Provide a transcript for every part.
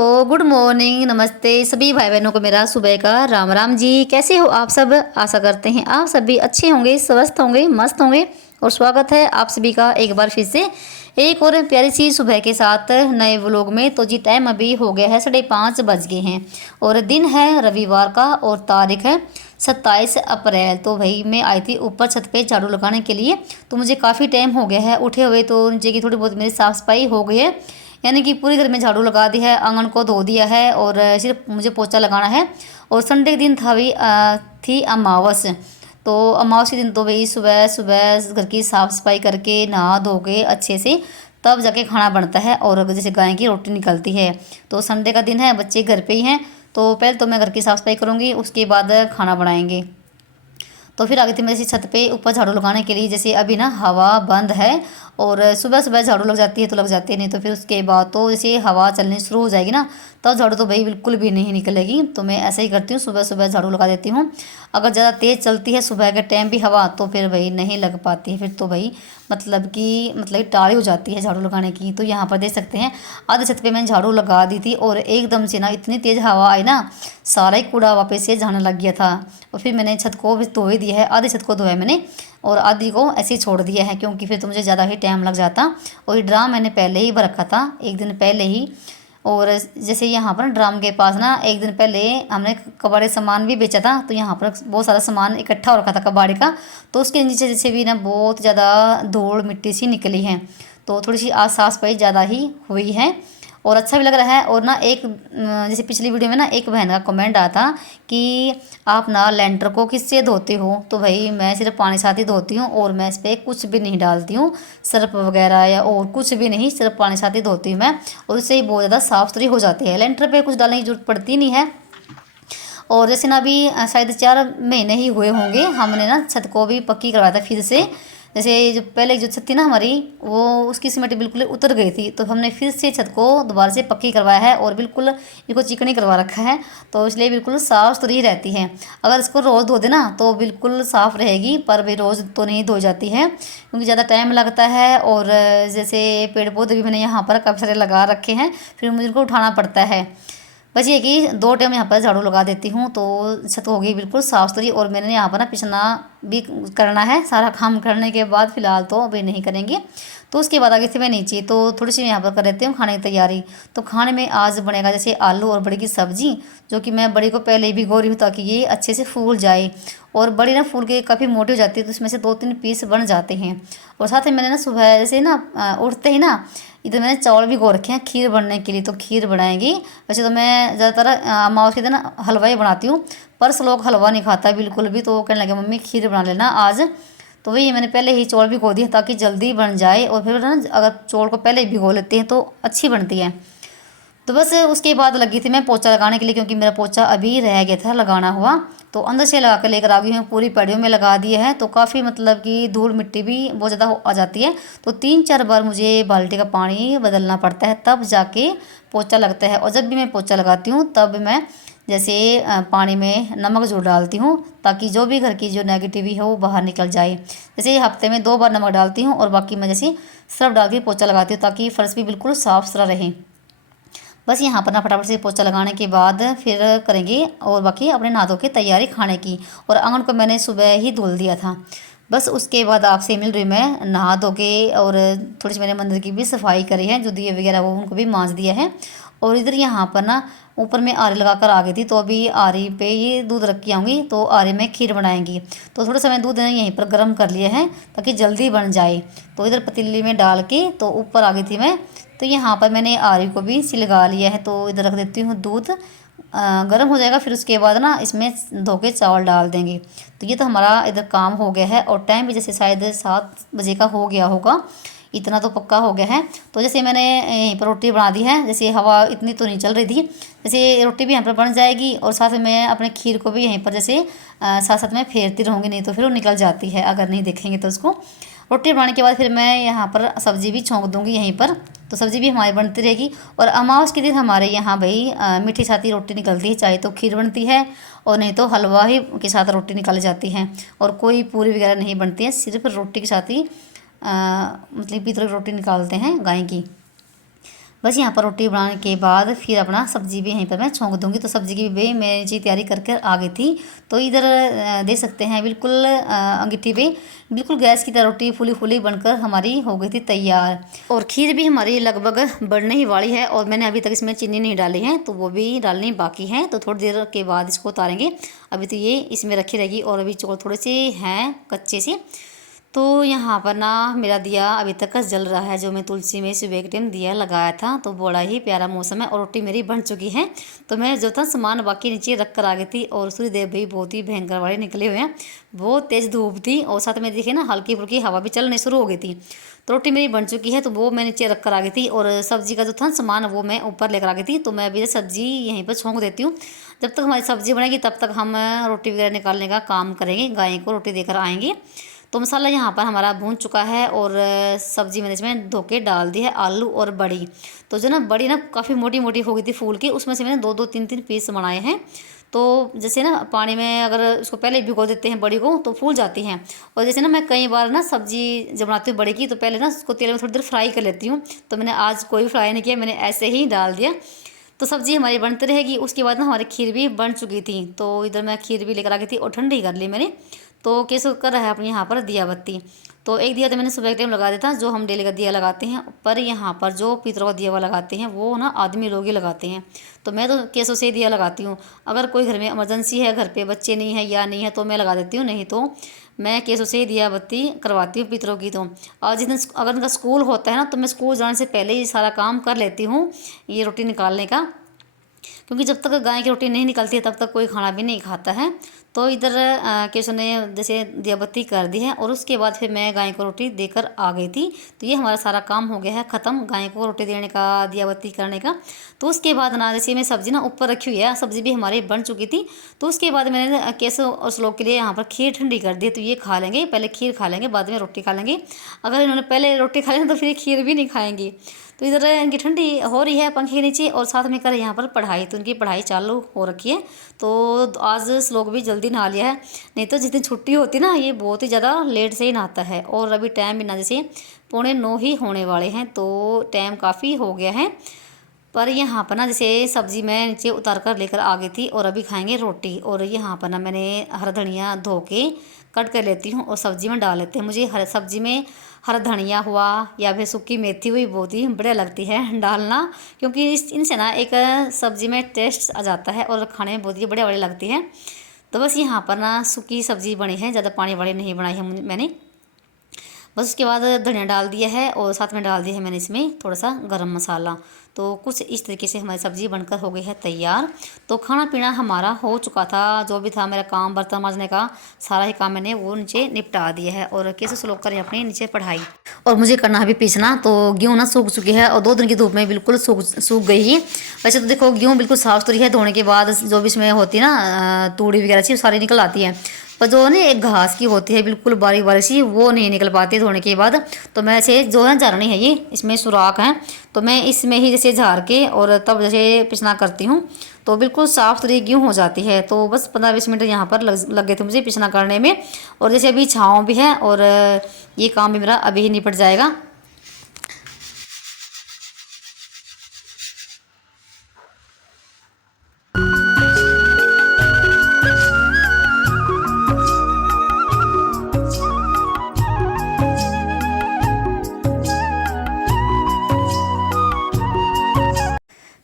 Hello, good morning, नमस्ते सभी भाई बहनों को मेरा सुबह का राम राम जी। कैसे हो आप सब? आशा करते हैं आप सभी अच्छे होंगे, स्वस्थ होंगे, मस्त होंगे। और स्वागत है आप सभी का एक बार फिर से एक और प्यारी सी सुबह के साथ नए व्लॉग में। तो जी टाइम अभी हो गया है 5:30 बज गए हैं और दिन है रविवार का और तारीख है 27 अप्रैल। तो भाई मैं आई थी ऊपर छत पे झाड़ू लगाने के लिए। तो मुझे काफ़ी टाइम हो गया है उठे हुए, तो नीचे की थोड़ी बहुत मेरी साफ़ सफाई हो गई है, यानी कि पूरी घर में झाड़ू लगा दी है, आंगन को धो दिया है और सिर्फ मुझे पोछा लगाना है। और संडे के दिन था भी थी अमावस। तो अमावस के दिन तो भाई सुबह सुबह घर की साफ़ सफाई करके नहा धो के अच्छे से तब जाके खाना बनता है और जैसे गाय की रोटी निकलती है। तो संडे का दिन है, बच्चे घर पे ही हैं, तो पहले तो मैं घर की साफ़ सफाई करूँगी, उसके बाद खाना बनाएंगे। तो फिर आ गई थी मैं इसी छत पे ऊपर झाड़ू लगाने के लिए। जैसे अभी ना हवा बंद है और सुबह सुबह झाड़ू लग जाती है तो लग जाती है, नहीं तो फिर उसके बाद तो जैसे हवा चलनी शुरू हो जाएगी ना तब झाड़ू तो भाई बिल्कुल भी नहीं निकलेगी। तो मैं ऐसा ही करती हूँ, सुबह सुबह झाड़ू लगा देती हूँ। अगर ज़्यादा तेज़ चलती है सुबह के टाइम भी हवा तो फिर भाई नहीं लग पाती है, फिर तो भाई मतलब टाળી हो जाती है झाड़ू लगाने की। तो यहाँ पर देख सकते हैं आधे छत पे मैंने झाड़ू लगा दी थी और एकदम से ना इतनी तेज़ हवा आई ना, सारा ही कूड़ा वापस से जाने लग गया था। और फिर मैंने छत को भी धो ही दिया है, आधी छत को धोया मैंने और आधी को ऐसे ही छोड़ दिया है, क्योंकि फिर तो मुझे ज़्यादा ही टाइम लग जाता। और ये ड्राम मैंने पहले ही भर रखा था एक दिन पहले ही। और जैसे यहाँ पर ड्राम के पास ना एक दिन पहले हमने कबाड़े सामान भी बेचा था, तो यहाँ पर बहुत सारा सामान इकट्ठा हो रखा था कबाड़े का। तो उसके नीचे जैसे भी ना बहुत ज़्यादा धूल मिट्टी सी निकली है, तो थोड़ी सी आज साफ सफाई ज़्यादा ही हुई है और अच्छा भी लग रहा है। और ना एक जैसे पिछली वीडियो में ना एक बहन का कमेंट आया था कि आप ना लेंटर को किससे धोते हो, तो भाई मैं सिर्फ पानी साथ ही धोती हूँ और मैं इस पर कुछ भी नहीं डालती हूँ, सर्फ वगैरह या और कुछ भी नहीं, सिर्फ पानी साथ ही धोती हूँ मैं। और उससे ही बहुत ज़्यादा साफ़ सुथरी हो जाती है, लेंटर पे कुछ डालने की जरूरत पड़ती नहीं है। और जैसे ना अभी शायद 4 महीने ही हुए होंगे हमने ना छत को भी पक्की करवाया था फिर से। जैसे जो पहले जो छत थी ना हमारी वो उसकी सीमेंट बिल्कुल उतर गई थी, तो हमने फिर से छत को दोबारा से पक्की करवाया है और बिल्कुल इसको चिकनी करवा रखा है, तो इसलिए बिल्कुल साफ़ सुथरी रहती है। अगर इसको रोज़ धो देना तो बिल्कुल साफ़ रहेगी, पर भी रोज़ तो नहीं धो जाती है क्योंकि ज़्यादा टाइम लगता है। और जैसे पेड़ पौधे भी मैंने यहाँ पर काफ़ी सारे लगा रखे हैं, फिर मुझे इनको उठाना पड़ता है। बस ये कि 2 टाइम यहाँ पर झाड़ू लगा देती हूँ तो छत हो गई बिल्कुल साफ़ सुथरी। और मैंने यहाँ पर ना पिछना भी करना है, सारा काम करने के बाद फिलहाल तो अभी नहीं करेंगे। तो उसके बाद आगे से मैं नीचे तो थोड़ी सी यहाँ पर कर लेती हूँ खाने की तैयारी। तो खाने में आज बनेगा जैसे आलू और बड़ी की सब्ज़ी, जो कि मैं बड़ी को पहले ही भिगो रही हूँ ताकि ये अच्छे से फूल जाए। और बड़ी ना फूल के काफ़ी मोटी हो जाती है, तो उसमें से 2-3 पीस बन जाते हैं। और साथ ही मैंने ना सुबह जैसे ना उठते ही ना इधर मैंने चावल भिगो रखे हैं खीर बनने के लिए, तो खीर बनाएंगी। वैसे तो मैं ज़्यादातर अमावस के दिन हलवा ही बनाती हूँ, पर लोग हलवा नहीं खाता बिल्कुल भी, तो कहने लगे मम्मी खीर बना लेना आज। तो वही मैंने पहले ही चावल भिगो दिए ताकि जल्दी बन जाए, और फिर ना अगर चावल को पहले ही भिगो लेते हैं तो अच्छी बनती है। तो बस उसके बाद लगी थी मैं पोछा लगाने के लिए, क्योंकि मेरा पोछा अभी रह गया था लगाना हुआ, तो अंदर से लगा कर लेकर आ गई हूँ, पूरी पैड़ियों में लगा दिया है। तो काफ़ी मतलब कि धूल मिट्टी भी बहुत ज़्यादा आ जाती है, तो 3-4 बार मुझे बाल्टी का पानी बदलना पड़ता है तब जाके पोछा लगता है। और जब भी मैं पोछा लगाती हूँ तब मैं जैसे पानी में नमक ज़रूर डालती हूँ ताकि जो भी घर की जो नेगेटिव है वो बाहर निकल जाए। जैसे हफ्ते में 2 बार नमक डालती हूँ और बाकी मैं जैसे सर्फ डाल के पोछा लगाती हूँ ताकि फर्श भी बिल्कुल साफ़ सुथरा रहे। बस यहाँ पर ना फटाफट से पोछा लगाने के बाद फिर करेंगे और बाकी अपने नहा धो के तैयारी खाने की। और आंगन को मैंने सुबह ही धुल दिया था। बस उसके बाद आपसे मिल रही मैं नहा धो के, और थोड़ी सी मैंने मंदिर की भी सफाई करी है, जो दिए वगैरह वो उनको भी मांज दिया है। और इधर यहाँ पर ना ऊपर में आरी लगा कर आ गई थी, तो अभी आरी पे ये दूध रख के आऊँगी, तो आरी में खीर बनाएंगी। तो थोड़ा सा मैं दूध यहीं पर गर्म कर लिया है ताकि जल्दी बन जाए। तो इधर पतीली में डाल के तो ऊपर आ गई थी मैं। तो यहाँ पर मैंने आरी को भी सिलगा लिया है, तो इधर रख देती हूँ दूध गर्म हो जाएगा, फिर उसके बाद ना इसमें धो के चावल डाल देंगे। तो ये तो हमारा इधर काम हो गया है, और टाइम भी जैसे शायद 7 बजे का हो गया होगा, इतना तो पक्का हो गया है। तो जैसे मैंने यहीं पर रोटी बना दी है, जैसे हवा इतनी तो नहीं चल रही थी, जैसे रोटी भी यहाँ पर बन जाएगी और साथ में मैं अपने खीर को भी यहीं पर जैसे साथ साथ में फेरती रहूँगी, नहीं तो फिर वो निकल जाती है अगर नहीं देखेंगे तो उसको। रोटी बनाने के बाद फिर मैं यहाँ पर सब्ज़ी भी छोंक दूँगी यहीं पर, तो सब्ज़ी भी हमारी बनती रहेगी। और अमावस के दिन हमारे यहाँ भाई मीठी साथी रोटी निकलती है, चाहे तो खीर बनती है और नहीं तो हलवा ही के साथ रोटी निकाली जाती है, और कोई पूरी वगैरह नहीं बनती है, सिर्फ रोटी के साथ ही मतलब पीतल की रोटी निकालते हैं गाय की। बस यहाँ पर रोटी बनाने के बाद फिर अपना सब्जी भी यहीं पर मैं छोंक दूंगी। तो सब्जी की भी मैं नीचे तैयारी करके आ गई थी। तो इधर देख सकते हैं बिल्कुल अंगीठी पे बिल्कुल गैस की तरह रोटी फूली फूली बनकर हमारी हो गई थी तैयार। और खीर भी हमारी लगभग बढ़ने ही वाली है और मैंने अभी तक इसमें चीनी नहीं डाली है, तो वो भी डालनी बाकी है। तो थोड़ी देर के बाद इसको उतारेंगे। अभी तो ये इसमें रखी रहेगी और अभी चौल थोड़े से हैं कच्चे से। तो यहाँ पर ना मेरा दिया अभी तक जल रहा है, जो मैं तुलसी में सुबह के टाइम दिया लगाया था। तो बड़ा ही प्यारा मौसम है और रोटी मेरी बन चुकी है। तो मैं जो था सामान बाकी नीचे रख कर आ गई थी और सूर्यदेव भी बहुत ही भयंकर वाले निकले हुए हैं। बहुत तेज़ धूप थी और साथ में देखिए ना हल्की फुल्की हवा भी चलने शुरू हो गई थी। तो रोटी मेरी बन चुकी है, तो वो मैं नीचे रख कर आ गई थी और सब्जी का जो था सामान वो मैं ऊपर लेकर आ गई थी। तो मैं अभी सब्जी यहीं पर छोंक देती हूँ। जब तक हमारी सब्जी बनेगी तब तक हम रोटी वगैरह निकालने का काम करेंगे, गाय को रोटी देकर आएंगे। तो मसाला यहाँ पर हमारा भून चुका है और सब्जी मैंने इसमें धो के डाल दी है, आलू और बड़ी। तो जो ना बड़ी ना काफ़ी मोटी मोटी हो गई थी फूल की, उसमें से मैंने दो दो तीन तीन पीस बनाए हैं। तो जैसे ना पानी में अगर उसको पहले भिगो देते हैं बड़ी को तो फूल जाती हैं। और जैसे ना मैं कई बार ना सब्जी जब बनाती हूँ बड़ी की, तो पहले ना उसको तेल में थोड़ी देर फ्राई कर लेती हूँ। तो मैंने आज कोई फ्राई नहीं किया, मैंने ऐसे ही डाल दिया। तो सब्जी हमारी बनती रहेगी। उसके बाद ना हमारी खीर भी बन चुकी थी। तो इधर मैं खीर भी लेकर आ गई थी और ठंडी कर ली मैंने। तो कैसे कर रहा है अपने यहाँ पर दिया बत्ती। तो एक दिया तो मैंने सुबह के टाइम लगा दिया था, जो हम डेली का दिया लगाते हैं। पर यहाँ पर जो पितरों का दिया हुआ लगाते हैं वो ना आदमी लोग ही लगाते हैं। तो मैं तो केसों से ही दिया लगाती हूँ। अगर कोई घर में इमरजेंसी है, घर पे बच्चे नहीं है या नहीं है, तो मैं लगा देती हूँ, नहीं तो मैं केसों से ही दिया बत्ती करवाती हूँ पितरों की। तो और जिस दिन अगर उनका स्कूल होता है ना, तो मैं स्कूल जाने से पहले ही सारा काम कर लेती हूँ ये रोटी निकालने का। क्योंकि जब तक गाय की रोटी नहीं निकलती है तब तक कोई खाना भी नहीं खाता है। तो इधर केशव ने जैसे दिया बत्ती कर दी है और उसके बाद फिर मैं गाय को रोटी देकर आ गई थी। तो ये हमारा सारा काम हो गया है ख़त्म, गाय को रोटी देने का, दिया बत्ती करने का। तो उसके बाद ना जैसे मैं सब्ज़ी ना ऊपर रखी हुई है, सब्ज़ी भी हमारी बन चुकी थी। तो उसके बाद मैंने केशव और श्लोक के लिए यहाँ पर खीर ठंडी कर दी। तो ये खा लेंगे, पहले खीर खा लेंगे बाद में रोटी खा लेंगे। अगर इन्होंने पहले रोटी खा ली तो फिर खीर भी नहीं खाएंगे। तो इधर इनकी ठंडी हो रही है पंखे के नीचे और साथ में कर यहाँ पर पढ़ाई, तो उनकी पढ़ाई चालू हो रखी है। तो आज श्लोक भी जल्दी नहा लिया है, नहीं तो जिस दिन छुट्टी होती ना ये बहुत ही ज़्यादा लेट से ही नहाता है। और अभी टाइम भी ना जैसे 8:45 ही होने वाले हैं, तो टाइम काफ़ी हो गया है। पर यहाँ पर ना जैसे सब्ज़ी मैं नीचे उतार कर लेकर आ गई थी और अभी खाएंगे रोटी। और यहाँ पर ना मैंने हरा धनिया धो के कट कर लेती हूँ और सब्ज़ी में डाल लेते हैं। मुझे हर सब्ज़ी में हरा धनिया हुआ या फिर सूखी मेथी हुई बहुत ही बढ़िया लगती है डालना, क्योंकि इनसे ना एक सब्ज़ी में टेस्ट आ जाता है और खाने में बहुत ही बढ़िया बढ़िया लगती है। तो बस यहाँ पर ना सूखी सब्ज़ी बनी है, ज़्यादा पानी वाली नहीं बनाई है मैंने। बस उसके बाद धनिया डाल दिया है और साथ में डाल दिया है मैंने इसमें थोड़ा सा गरम मसाला। तो कुछ इस तरीके से हमारी सब्ज़ी बनकर हो गई है तैयार। तो खाना पीना हमारा हो चुका था, जो भी था मेरा काम बर्तन मांजने का सारा ही काम मैंने वो नीचे निपटा दिया है। और कैसे स्लोक करें अपने नीचे पढ़ाई। और मुझे करना है अभी पीसना। तो गेहूँ ना सूख चुकी है और 2 दिन की धूप में बिल्कुल सूख गई है। वैसे तो देखो गेहूँ बिल्कुल साफ़ सुथरी है, धोने के बाद जो भी इसमें होती है ना तूड़ी वगैरह सी सारी निकल आती है। पर जो है ना एक घास की होती है बिल्कुल बारीक बारीक सी, वो नहीं निकल पाती धोने के बाद। तो मैं ऐसे जो है झारनी है, ये इसमें सुराख है, तो मैं इसमें ही जैसे झार के और तब जैसे पिसना करती हूँ। तो बिल्कुल साफ़ सुथरी गेहूँ हो जाती है। तो बस 15-20 मिनट यहाँ पर लग गए थे मुझे पिसना करने में। और जैसे अभी छाँव भी है और ये काम भी मेरा अभी ही निपट जाएगा।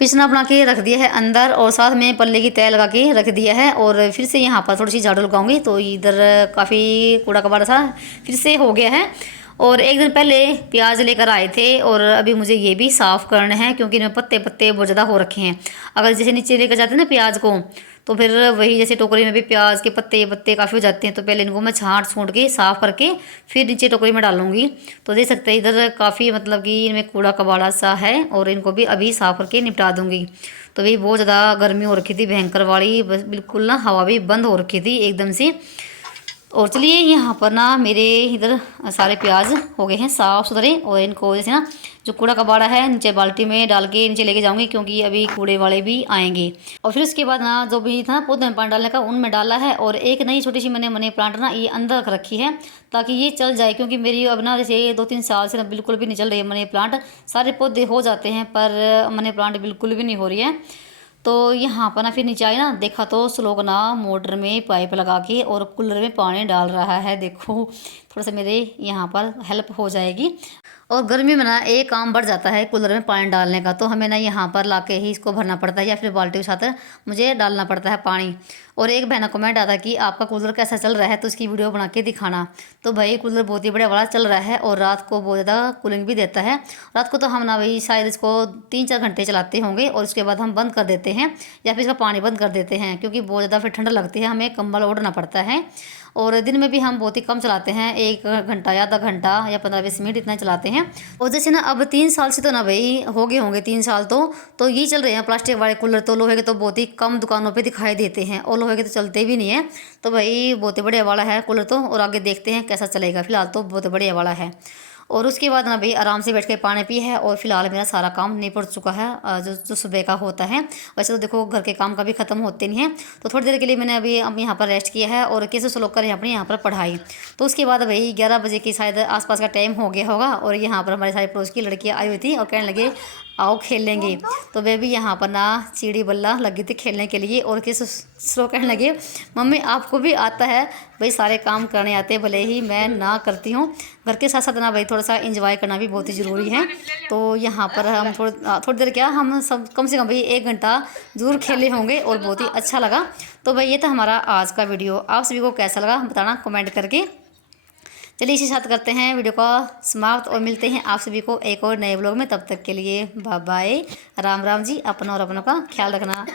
पिसना बना के रख दिया है अंदर और साथ में पल्ले की तय लगा के रख दिया है। और फिर से यहाँ पर थोड़ी सी झाड़ू लगाऊंगी। तो इधर काफ़ी कूड़ा कबाड़ा था फिर से हो गया है। और एक दिन पहले प्याज लेकर आए थे और अभी मुझे ये भी साफ़ करने हैं, क्योंकि इनमें पत्ते पत्ते बहुत ज़्यादा हो रखे हैं। अगर जैसे नीचे लेकर जाते हैं ना प्याज को, तो फिर वही जैसे टोकरी में भी प्याज के पत्ते पत्ते काफ़ी हो जाते हैं। तो पहले इनको मैं छाँट छूट के साफ़ करके फिर नीचे टोकरी में डालूंगी। तो देख सकते हैं इधर काफ़ी मतलब कि इनमें कूड़ा कबाड़ा सा है और इनको भी अभी साफ़ करके निपटा दूंगी। तो भाई बहुत ज़्यादा गर्मी हो रखी थी भयंकर वाली, बस बिल्कुल ना हवा भी बंद हो रखी थी एकदम से। और चलिए यहाँ पर ना मेरे इधर सारे प्याज हो गए हैं साफ़ सुथरे, और इनको जैसे ना जो कूड़ा कबाड़ा है नीचे बाल्टी में डाल के नीचे लेके जाऊंगी, क्योंकि अभी कूड़े वाले भी आएंगे। और फिर उसके बाद ना जो भी था ना पौधे में पानी डालने का, उनमें डाला है। और एक नई छोटी सी मैंने मनी प्लांट ना ये अंदर रख रखी है ताकि ये चल जाए, क्योंकि मेरी अब ना जैसे 2-3 साल से ना बिल्कुल भी नहीं चल रही है मनी प्लांट। सारे पौधे हो जाते हैं पर मनी प्लांट बिल्कुल भी नहीं हो रही है। तो यहाँ पर ना फिर नीचे आए ना, देखा तो श्लोक ना मोटर में पाइप लगा के और कूलर में पानी डाल रहा है। देखो थोड़ा सा मेरे यहाँ पर हेल्प हो जाएगी। और गर्मी में ना एक काम बढ़ जाता है कूलर में पानी डालने का, तो हमें ना यहाँ पर लाके ही इसको भरना पड़ता है, या फिर बाल्टी के साथ मुझे डालना पड़ता है पानी। और एक बहना कमेंट आता कि आपका कूलर कैसा चल रहा है, तो उसकी वीडियो बना के दिखाना। तो भाई कूलर बहुत ही बढ़िया वाला चल रहा है, और रात को बहुत ज़्यादा कूलिंग भी देता है। रात को तो हम ना भाई शायद इसको 3-4 घंटे चलाते होंगे, और उसके बाद हम बंद कर देते हैं, या फिर इसका पानी बंद कर देते हैं, क्योंकि बहुत ज़्यादा फिर ठंड लगती है, हमें कंबल ओढ़ना पड़ता है। और दिन में भी हम बहुत ही कम चलाते हैं, 1 घंटा या आधा घंटा या 15-20 मिनट इतना चलाते हैं। और जैसे ना अब 3 साल से तो ना भाई हो गए होंगे 3 साल तो ये चल रहे हैं प्लास्टिक वाले कूलर। तो लोहे के तो बहुत ही कम दुकानों पे दिखाई देते हैं, और लोहे के तो चलते भी नहीं है। तो भाई बहुत ही बढ़िया वाला है कूलर तो, और आगे देखते हैं कैसा चलेगा। फिलहाल तो बहुत बढ़िया वाला है। और उसके बाद ना भाई आराम से बैठ के पानी पी है, और फिलहाल मेरा सारा काम निपट चुका है जो जो सुबह का होता है। वैसे तो देखो घर के काम कभी ख़त्म होते नहीं हैं, तो थोड़ी देर के लिए मैंने अभी यहाँ पर रेस्ट किया है, और कैसे स्लो करें अपने यहाँ पर पढ़ाई। तो उसके बाद भाई 11 बजे की शायद आसपास का टाइम हो गया होगा, और यहाँ पर हमारे सारे पड़ोस की लड़कियाँ आई हुई थी और कहने लगे आओ खेल लेंगे। तो वे भी यहाँ पर ना चिड़ी बल्ला लगी थी खेलने के लिए, और किस स्लो कहने लगे मम्मी आपको भी आता है। भाई सारे काम करने आते हैं, भले ही मैं ना करती हूँ। घर के साथ साथ ना भाई थोड़ा सा इंजॉय करना भी बहुत ही ज़रूरी है। तो यहाँ पर हम थोड़ी देर क्या हम सब कम से कम भाई 1 घंटा ज़रूर खेले होंगे, और बहुत ही अच्छा लगा। तो भाई ये था हमारा आज का वीडियो। आप सभी को कैसा लगा बताना कमेंट करके। चलिए इसी साथ करते हैं वीडियो का समाप्त, और मिलते हैं आप सभी को एक और नए ब्लॉग में। तब तक के लिए बाय बाय, राम राम जी। अपना और अपनों का ख्याल रखना।